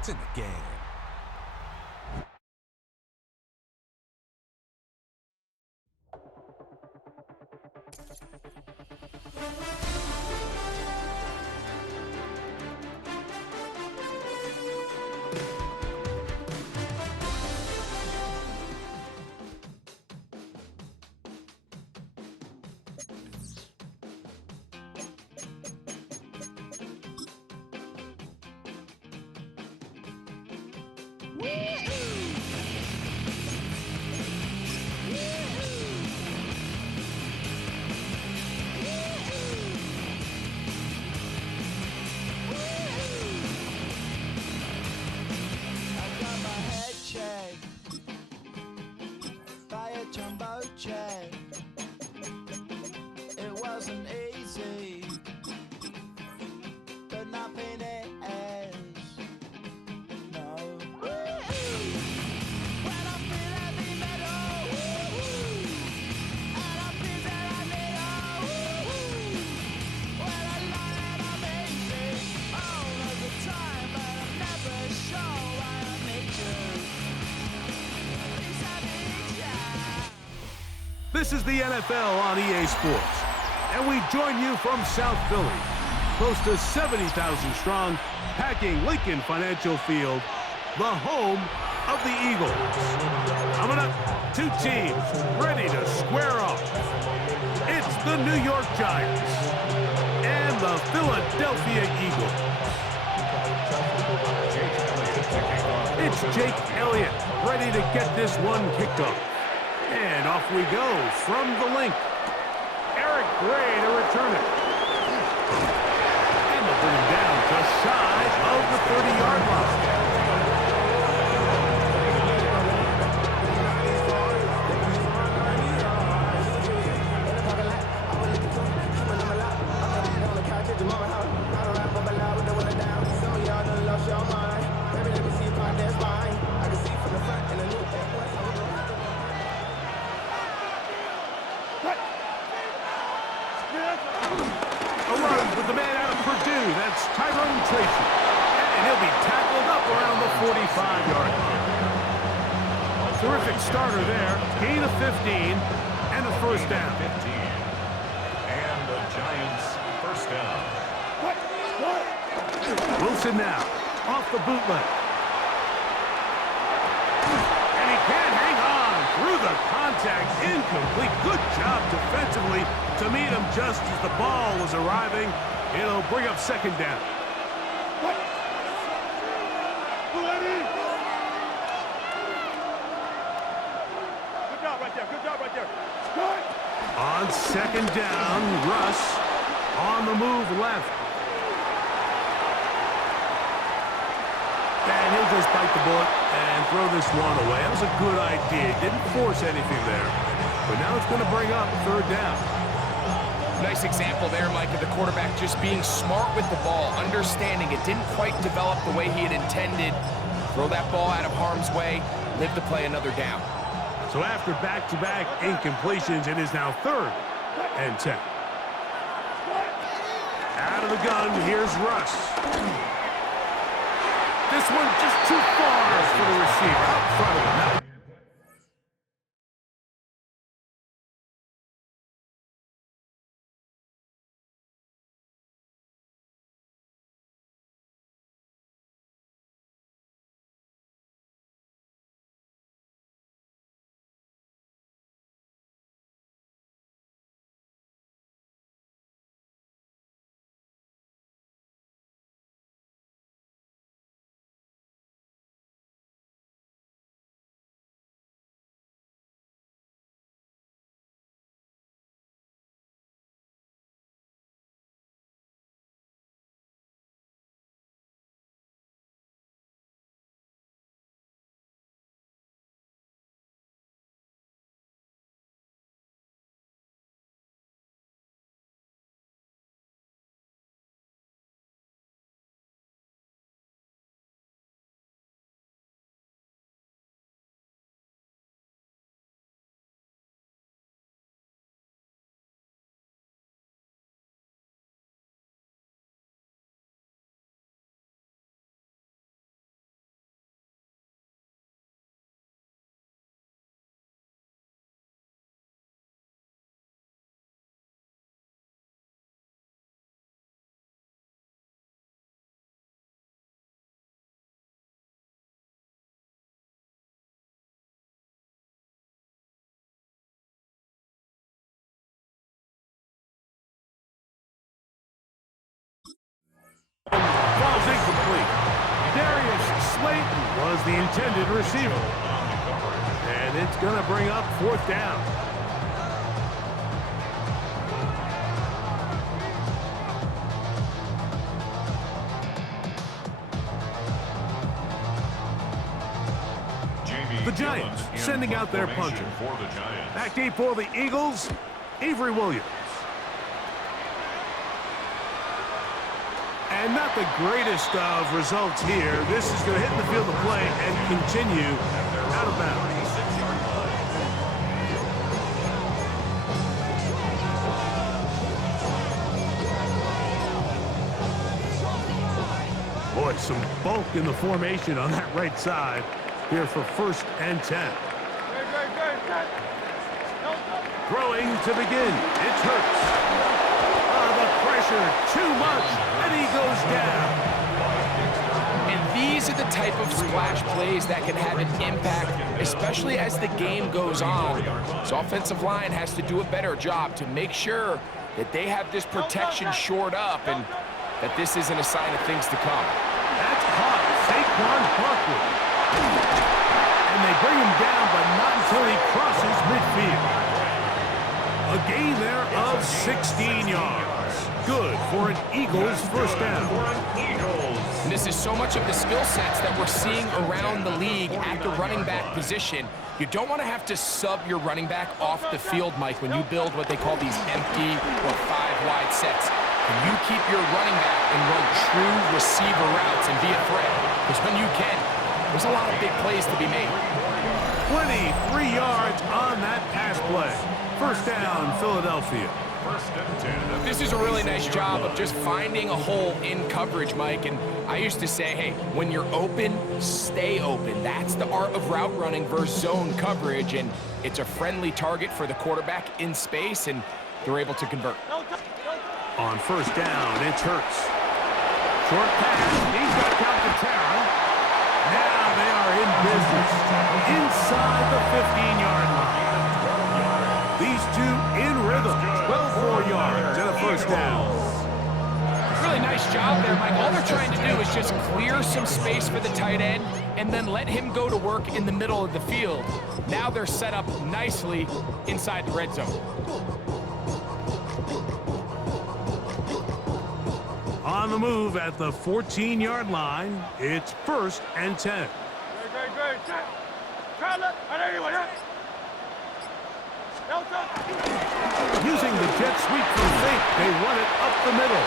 It's in the game. It wasn't easy, but nothing is. No. When I feel heavy metal, and I feel that I need when I lie and I'm easy all of the time, but I'm never sure why I need you. Please I need you. This is the NFL on EA Sports, and we join you from South Philly, close to 70,000 strong, packing Lincoln Financial Field, the home of the Eagles. Coming up, two teams ready to square off. It's the New York Giants and the Philadelphia Eagles. It's Jake Elliott ready to get this one kicked off. And off we go from the link. Eric Gray to return it. And they'll bring him down just shy of the 30-yard line. And he'll be tackled up around the 45-yard line. Terrific starter there. Gain of 15 and a first down. 15. And the Giants first down. Wilson now off the bootleg. And he can't hang on through the contact. Incomplete. Good job defensively to meet him just as the ball was arriving. It'll bring up second down. On second down, Russ on the move left. And he'll just bite the bullet and throw this one away. That was a good idea. Didn't force anything there. But now it's going to bring up third down. Nice example there, Mike, of the quarterback just being smart with the ball, understanding it didn't quite develop the way he had intended. Throw that ball out of harm's way, live to play another down. So after back-to-back incompletions, it is now third and 10. Out of the gun, here's Russ. This one just too far for the receiver out front of him. Now incomplete. Darius Slayton was the intended receiver. And it's going to bring up 4th down. The Giants sending out their puncher. Back deep for the Eagles, Avery Williams. And not the greatest of results here. This is going to hit the field of play and continue out of bounds. Boy, some bulk in the formation on that right side here for 1st and 10. Throwing to begin. It's Hurts. The pressure, too much, and he goes down. And these are the type of splash plays that can have an impact, especially as the game goes on. So offensive line has to do a better job to make sure that they have this protection shored up and that this isn't a sign of things to come. That's caught. Saquon Barkley. And they bring him down, but not until he crosses midfield. A gain there of 16 yards. Good for an Eagles 1st down. And this is so much of the skill sets that we're seeing around the league at the running back position. You don't want to have to sub your running back off the field, Mike, when you build what they call these empty or 5-wide sets. Can you keep your running back and run true receiver routes and be a threat? Because when you can, there's a lot of big plays to be made. 23 yards on that pass play. 1st down, Philadelphia. This is a really nice job of just finding a hole in coverage, Mike. And I used to say, hey, when you're open, stay open. That's the art of route running versus zone coverage. And it's a friendly target for the quarterback in space, and they're able to convert. On 1st down, it's Hurts. Short pass. He's got Calcaterra. Now they are in business inside the 15-yard line. These two in rhythm. 12 more yards and a 1st down. Really nice job there, Mike. All they're trying to do is just clear some space for the tight end and then let him go to work in the middle of the field. Now they're set up nicely inside the red zone. On the move at the 14-yard line, it's 1st and 10. Using the jet sweep from fake, they run it up the middle.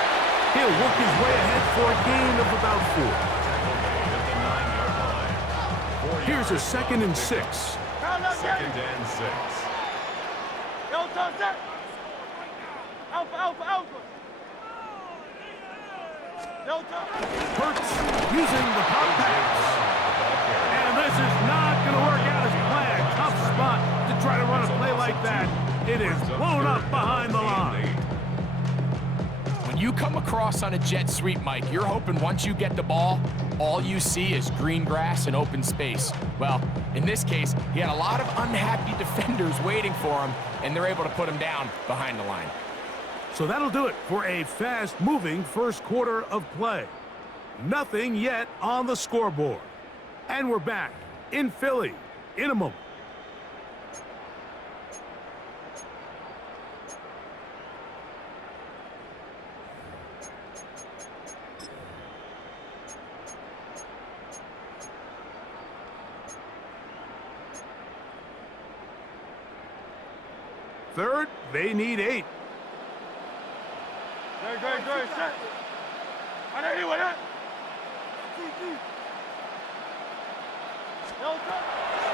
He'll work his way ahead for a gain of about 4. Here's a 2nd and 6. 2nd and 6. Hurts using the pop pass. And this is not going to work out as planned. Tough spot to try to run a play like that. It is blown up behind the line. When you come across on a jet sweep, Mike, you're hoping once you get the ball, all you see is green grass and open space. Well, in this case, he had a lot of unhappy defenders waiting for him, and they're able to put him down behind the line. So that'll do it for a fast-moving 1st quarter of play. Nothing yet on the scoreboard. And we're back in Philly in a moment. Third, they need 8.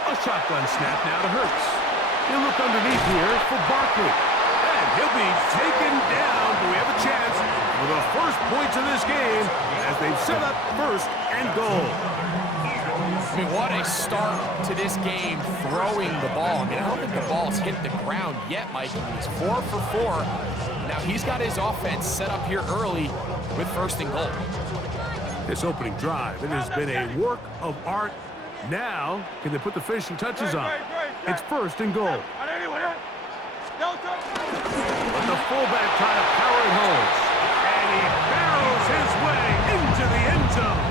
A shotgun snap now to Hurts. He'll look underneath here for Barkley. And he'll be taken down. Do we have a chance for the first points of this game as they've set up 1st and goal? I mean, what a start to this game throwing the ball. I mean, I don't think the ball's hit the ground yet, Mike. He's 4 for 4. Now he's got his offense set up here early with 1st and goal. This opening drive, it has been a work of art. Now, can they put the finishing touches on? It's 1st and goal. But the fullback trying to power it home. And he barrels his way into the end zone.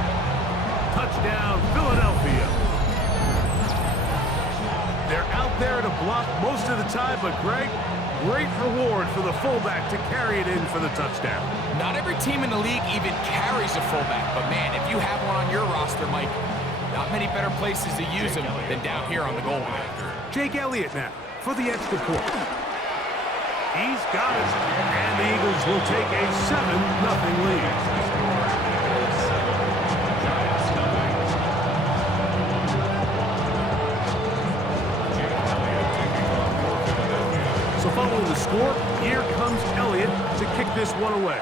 but Greg, great reward for the fullback to carry it in for the touchdown. Not every team in the league even carries a fullback, but man, if you have one on your roster, Mike, not many better places to use him than down here on the goal line. Jake Elliott now for the extra point. He's got it, and the Eagles will take a 7-0 lead. So following the score, here comes Elliott to kick this one away.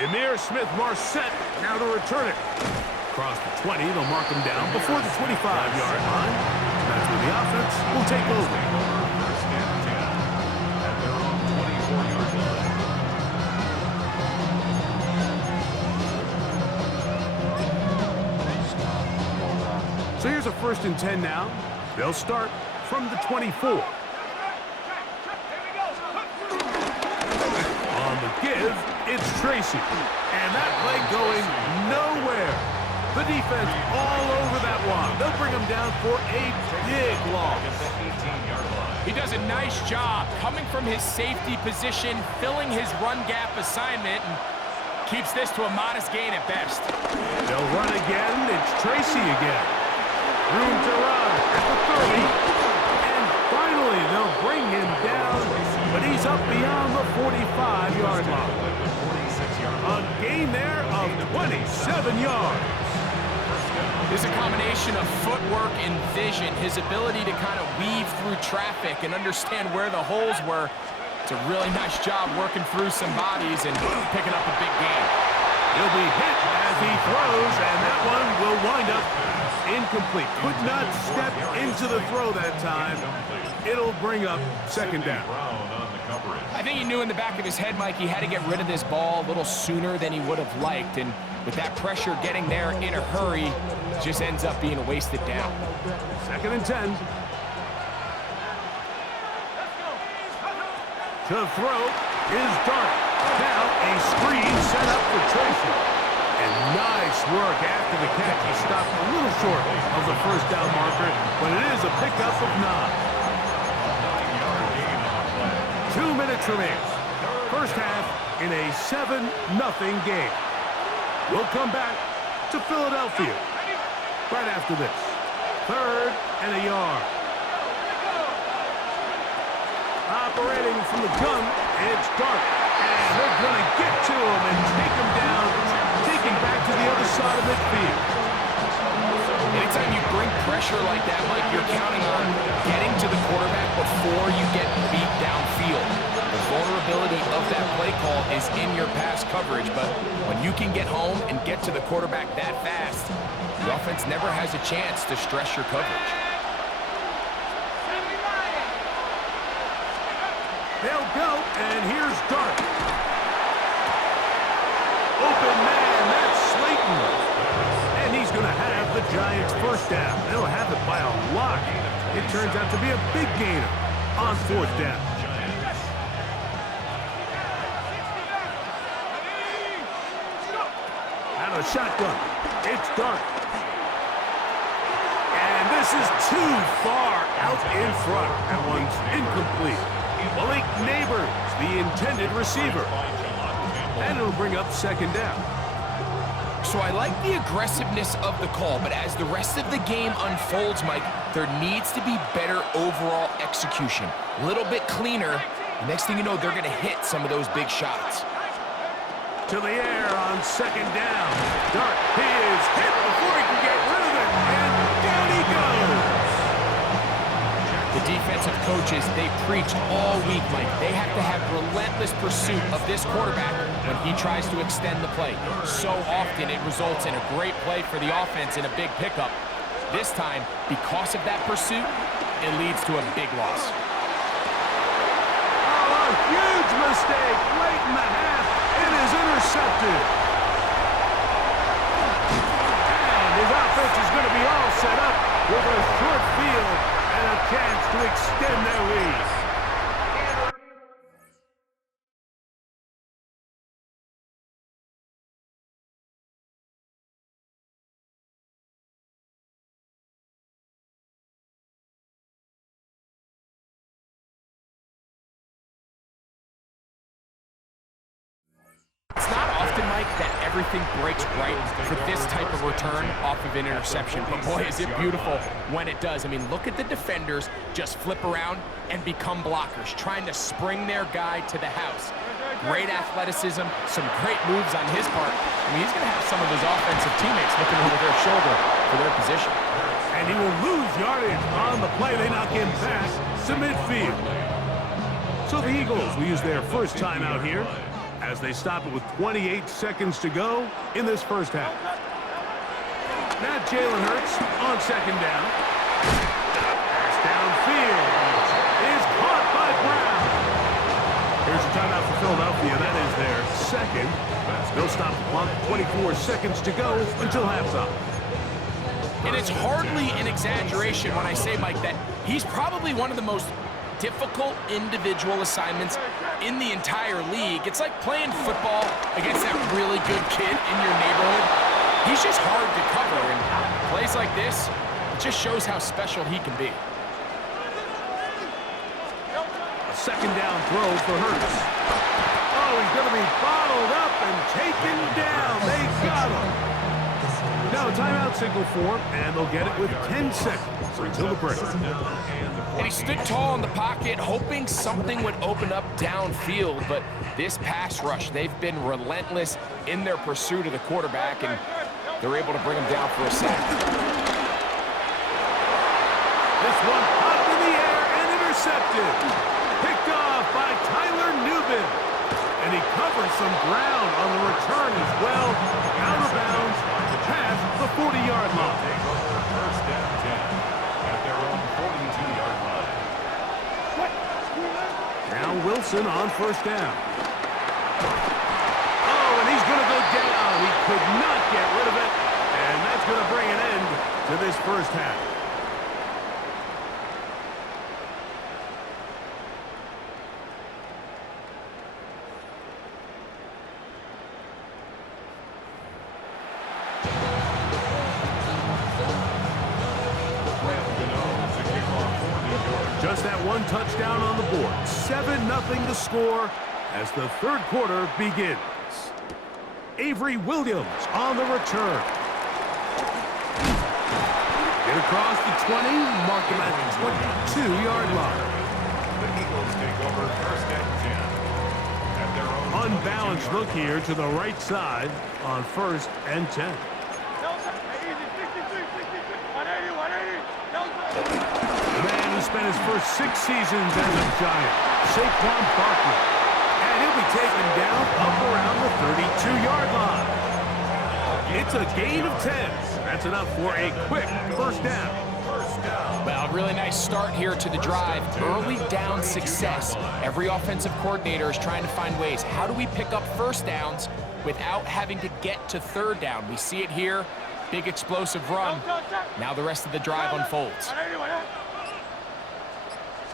Emir Smith-Marset now to return it. Across the 20, they'll mark him down before the 25-yard line. That's when the offense will take over. First and 10 at their own 24-yard line. So here's a 1st and 10 now. They'll start from the 24. On the give, it's Tracy. And that play going nowhere. The defense all over that one. They'll bring him down for a big loss. He does a nice job coming from his safety position, filling his run gap assignment, and keeps this to a modest gain at best. They'll run again. It's Tracy again. Room to run at the 30. And finally, they'll bring him down, but he's up beyond the 45-yard line. A gain there of 27 yards. There's a combination of footwork and vision, his ability to kind of weave through traffic and understand where the holes were. It's a really nice job working through some bodies and picking up a big gain. He'll be hit as he throws, and that one will wind up incomplete. Could not step into the throw that time. It'll bring up 2nd down. I think he knew in the back of his head, Mike, he had to get rid of this ball a little sooner than he would have liked. And with that pressure getting there in a hurry, just ends up being a wasted down. 2nd and 10. To throw is Dart. Now a screen set up for Tracy. And nice work after the catch. He stopped a little short of the 1st down marker, but it is a pickup of 9. 2 minutes remains. First half in a 7-0 game. We'll come back to Philadelphia right after this. 3rd and a yard. Operating from the gun, it's Dart. And they're going to get to him and take him down, taking back to the other side of midfield. Anytime you bring pressure like that, Mike, you're counting on getting to the quarterback before you get beat downfield. The vulnerability of that play call is in your pass coverage, but when you can get home and get to the quarterback that fast, the offense never has a chance to stress your coverage. They'll go, and here's Dart. Open man, that's Slayton. And he's going to have the Giants' 1st down. They'll have it by a lot. It turns out to be a big gainer on 4th down. Out of shotgun, it's Dart. And this is too far out in front. That one's incomplete. Malik Neighbors, the intended receiver. And it'll bring up 2nd down. So I like the aggressiveness of the call, but as the rest of the game unfolds, Mike, there needs to be better overall execution. A little bit cleaner. The next thing you know, they're going to hit some of those big shots. To the air on 2nd down. Dart, he is hit before he can get rid of it, and down he goes. The defensive coaches, they preached all week, Mike. They have to have relentless pursuit of this quarterback when he tries to extend the play. So often it results in a great play for the offense and a big pickup. This time, because of that pursuit, it leads to a big loss. Oh, a huge mistake late in the half. It is intercepted. And his offense is going to be all set up with a short field and a chance to extend their lead. everything breaks right for this type of return off of an interception. But boy, is it beautiful when it does. I mean, look at the defenders just flip around and become blockers, trying to spring their guy to the house. Great athleticism, some great moves on his part. I mean, he's going to have some of his offensive teammates looking over their shoulder for their position. And he will lose yardage on the play. They knock him back to midfield. So the Eagles will use their first timeout here as they stop it with 28 seconds to go in this first half. Now Jalen Hurts on second down. Pass downfield is caught by Brown. Here's a timeout for Philadelphia. That is their second. They'll stop the clock. 24 seconds to go until halftime. And it's hardly an exaggeration when I say, Mike, that he's probably one of the most difficult individual assignments in the entire league. It's like playing football against that really good kid in your neighborhood. He's just hard to cover, and plays like this, it just shows how special he can be. A second down throw for Hurts. Oh, he's going to be bottled up and taken down. They got him. Now a timeout signal for him, and they'll get it with 10 seconds until the break. And he stood tall in the pocket, hoping something would open up downfield, but this pass rush, they've been relentless in their pursuit of the quarterback, and they're able to bring him down for a sack. This one popped in the air and intercepted. Picked off by Tyler Newman. And he covers some ground on the return as well. Out of bounds, past the 40-yard line. First and 10 at their own 42-yard line. Now Wilson on first down. Oh, and he's going to go down. He could not get rid of it. And that's going to bring an end to this first half. Just that one touchdown on the board. 7-0 the score as the third quarter begins. Avery Williams on the return. Get across the 20, mark him at the 22-yard line. The Eagles take over first and 10 at their own. Unbalanced look here to the right side on first and 10. The man who spent his first 6 seasons as a Giant, Saquon Barkley. And he'll be taken down up around the 32-yard line. It's a gain of 10. That's enough for a quick first down. Well, really nice start here to the drive. Early down success. Every offensive coordinator is trying to find ways. How do we pick up first downs without having to get to third down? We see it here. Big explosive run. Now the rest of the drive unfolds.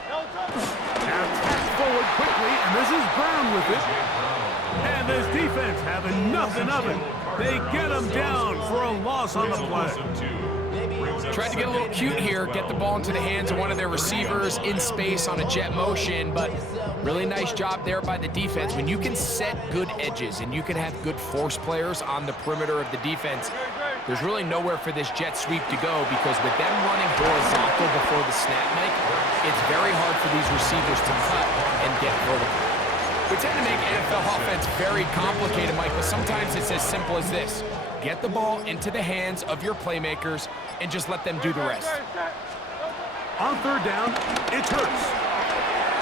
Now tapped forward quickly, and this is Brown with it. And this defense having nothing of it. They get him down for a loss on the play. Tried to get a little cute here, get the ball into the hands of one of their receivers in space on a jet motion, but really nice job there by the defense. When you can set good edges and you can have good force players on the perimeter of the defense, there's really nowhere for this jet sweep to go, because with them running horizontal before the snap, Mike, it's very hard for these receivers to cut and get vertical. We tend to make NFL offense very complicated, Mike, but sometimes it's as simple as this. Get the ball into the hands of your playmakers and just let them do the rest. On third down, it's Hurts.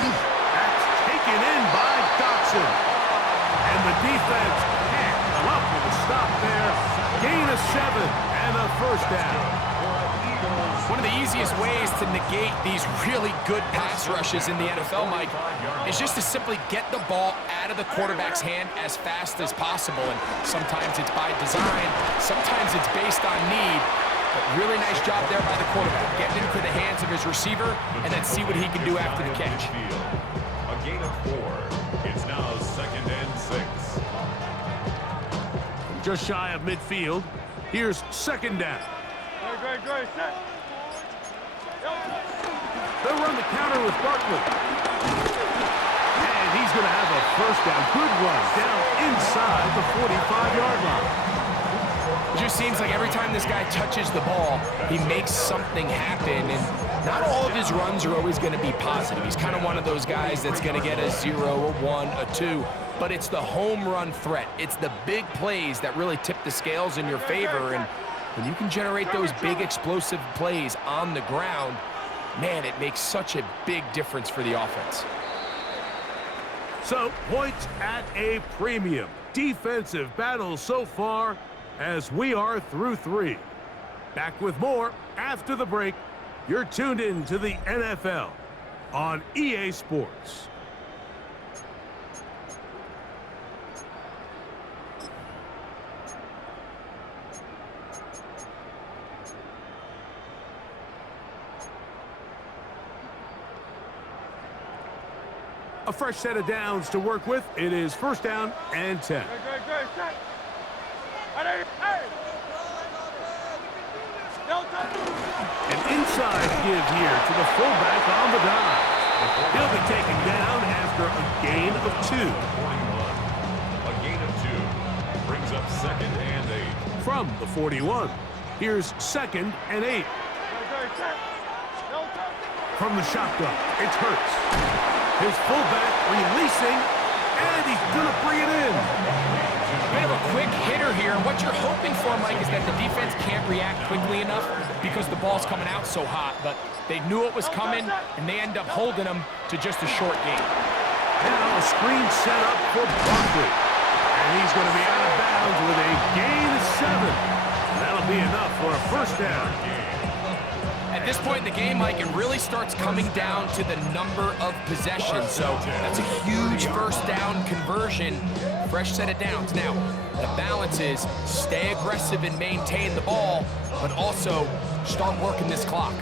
That's taken in by Dotson. And the defense can't come up with a stop there. Gain of 7 and a first down. One of the easiest ways to negate these really good pass rushes in the NFL, Mike, is just to simply get the ball out of the quarterback's hand as fast as possible. And sometimes it's by design, sometimes it's based on need. But really nice job there by the quarterback, getting into the hands of his receiver and then see what he can do after the catch. A gain of 4. It's now second and 6. Just shy of midfield. Here's second down. They'll run the counter with Barkley. And he's going to have a first down. Good run down inside the 45-yard line. It just seems like every time this guy touches the ball, he makes something happen, and not all of his runs are always going to be positive. He's kind of one of those guys that's going to get a 0, a 1, a 2, but it's the home run threat. It's the big plays that really tip the scales in your favor, and when you can generate those big explosive plays on the ground, man, it makes such a big difference for the offense. So, points at a premium. Defensive battle so far as we are through 3. Back with more after the break. You're tuned in to the NFL on EA Sports. A fresh set of downs to work with. It is first down and 10. An inside give here to the fullback on the dive. He'll be taken down after a gain of 2. A gain of 2 brings up second and 8. From the 41, here's second and 8. From the shotgun, it's Hurts. His fullback releasing, and he's going to bring it in. Bit of a quick hitter here. What you're hoping for, Mike, is that the defense can't react quickly enough because the ball's coming out so hot. But they knew it was coming, and they end up holding them to just a short gain. Now a screen set up for Barkley. And he's going to be out of bounds with a gain of 7. That'll be enough for a first down. At this point in the game, Mike, it really starts coming down to the number of possessions. So that's a huge first down conversion. Fresh set of downs. Now, the balance is stay aggressive and maintain the ball, but also start working this clock.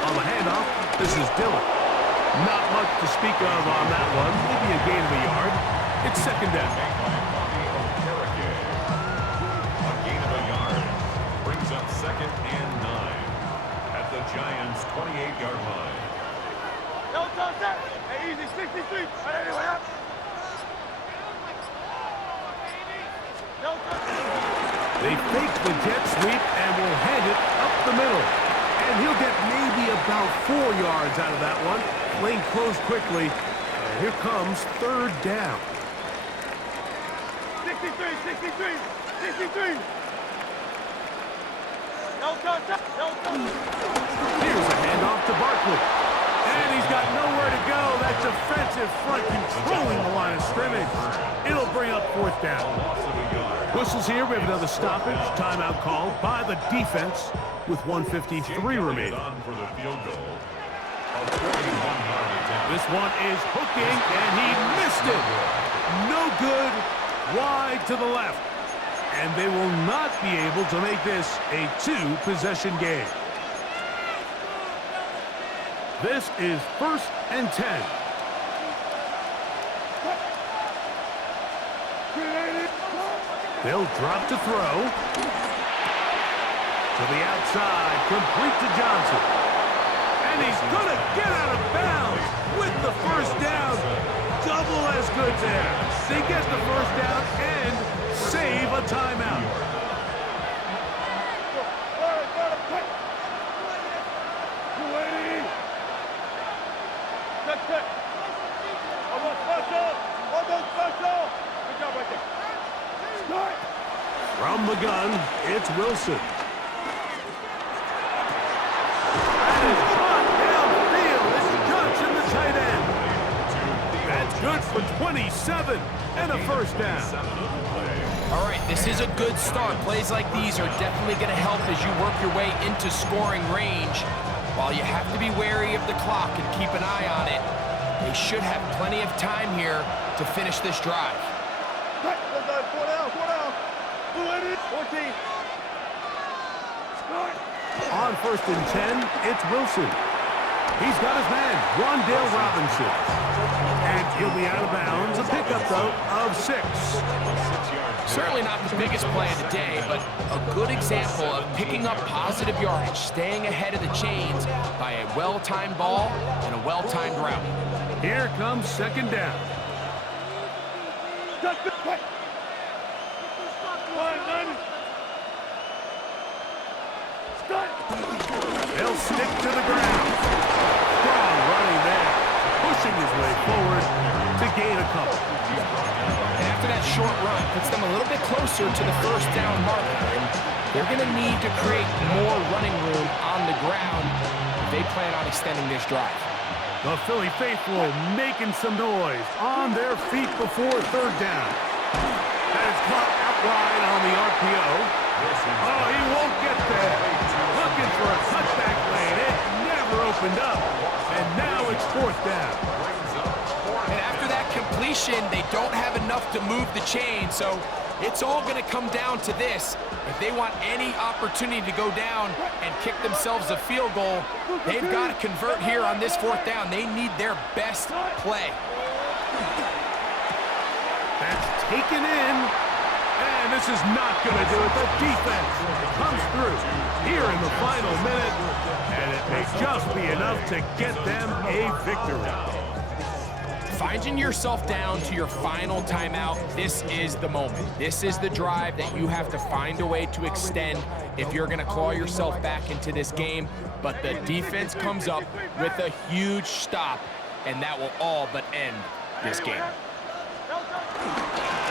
On the handoff, this is Dillon. Not much to speak of on that one. Maybe a gain of a yard. It's second down. A gain of a yard brings up second and 9 at the Giants' 28-yard line. Easy, 63. They fake the jet sweep and will hand it up the middle. And he'll get maybe about 4 yards out of that one. Lane closed quickly. And here comes third down. 63. Here's a handoff to Barkley. And he's got nowhere to go. That defensive front controlling the line of scrimmage. It'll bring up fourth down. Whistles here. We have another stoppage. Timeout called by the defense with 1:53 remaining. This one is hooking, and he missed it. No good. Wide to the left. And they will not be able to make this a 2-possession game. This is first and 10. They'll drop to throw. To the outside, complete to Johnson. And he's going to get out of bounds with the first down. Double as good there. They get the first down and save a timeout. From the gun, it's Wilson. That is shot downfield. It's Johnson, the tight end. That's good for 27 and a first down. All right, this is a good start. Plays like these are definitely going to help as you work your way into scoring range. While you have to be wary of the clock and keep an eye on it, they should have plenty of time here to finish this drive. On first and 10, it's Wilson. He's got his man, Wandale Robinson. And He'll be out of bounds. A pickup, though, of 6. Certainly not the biggest play of the day, but a good example of picking up positive yardage, staying ahead of the chains by a well-timed ball and a well-timed route. Here comes second down. They'll stick to the ground. Strong running there, pushing his way forward to gain a couple. And after that short run, puts them a little bit closer to the first down marker. And they're going to need to create more running room on the ground if they plan on extending this drive. The Philly faithful making some noise on their feet before third down. That is caught out wide on the RPO. Oh, he won't get there. Looking for a cutback lane. It never opened up. And now it's fourth down. And after that completion, they don't have enough to move the chain, so it's all going to come down to this. If they want any opportunity to go down and kick themselves a field goal, they've got to convert here on this fourth down. They need their best play. That's taken in. And this is not going to do it. The defense comes through here in the final minute. And it may just be enough to get them a victory. Finding yourself down to your final timeout, this is the moment. This is the drive that you have to find a way to extend if you're going to claw yourself back into this game. But the defense comes up with a huge stop, and that will all but end this game.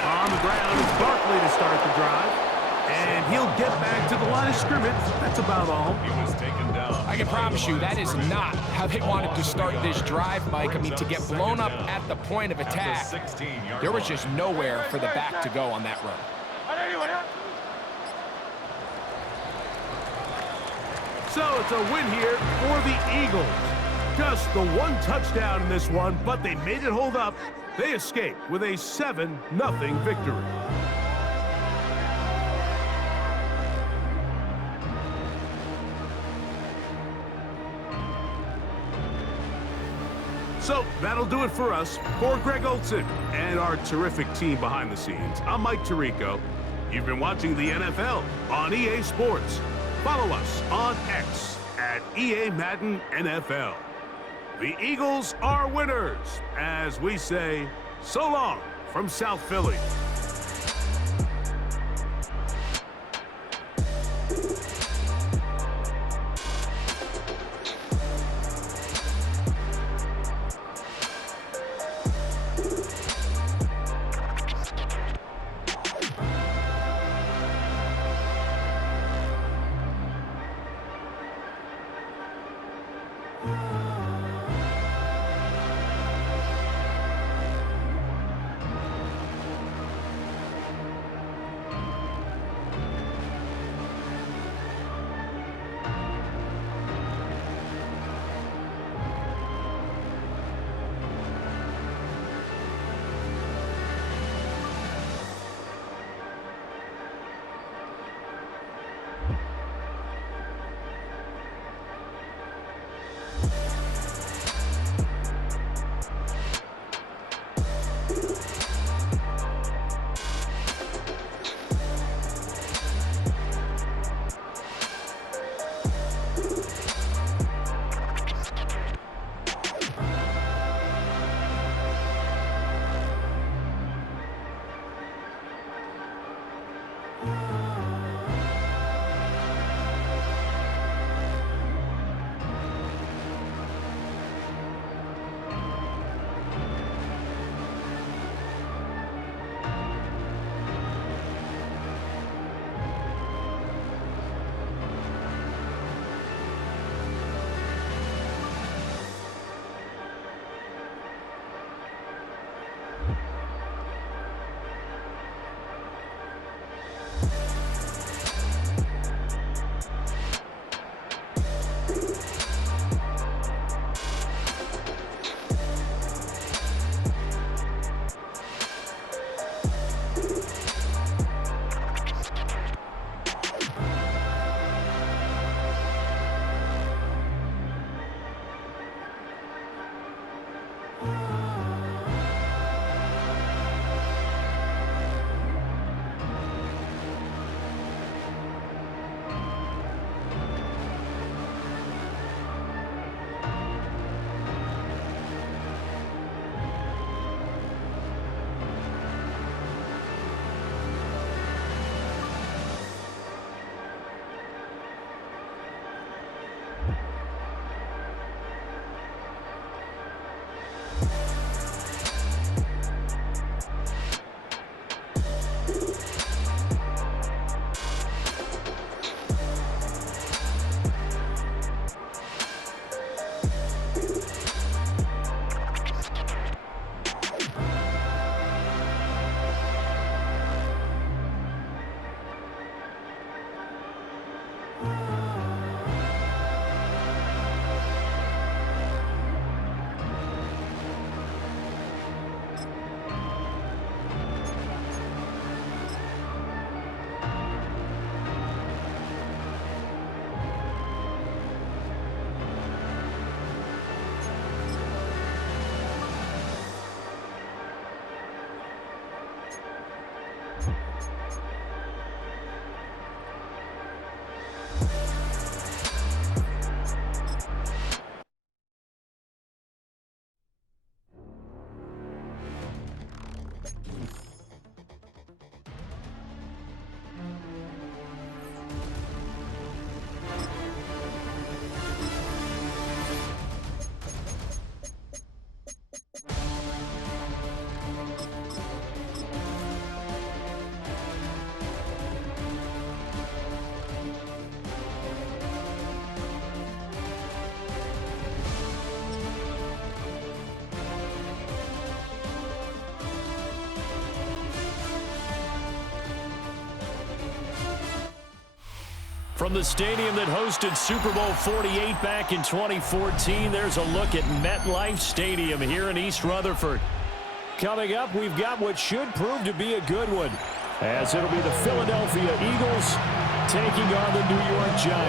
On the ground, it's Barkley to start the drive. And he'll get back to the line of scrimmage. That's about all. He was taken down. I can promise you that is not how they wanted to start this drive, Mike. I mean, to get blown up at the point of attack, there was just nowhere for the back to go on that run. So it's a win here for the Eagles. Just the one touchdown in this one, but they made it hold up. They escaped with a 7-0 victory. So that'll do it for us. For Greg Olson and our terrific team behind the scenes, I'm Mike Tirico. You've been watching the NFL on EA Sports. Follow us on X at EA Madden NFL. The Eagles are winners, as we say, so long from South Philly. From the stadium that hosted Super Bowl 48 back in 2014, there's a look at MetLife Stadium here in East Rutherford. Coming up, we've got what should prove to be a good one, as it'll be the Philadelphia Eagles taking on the New York Giants.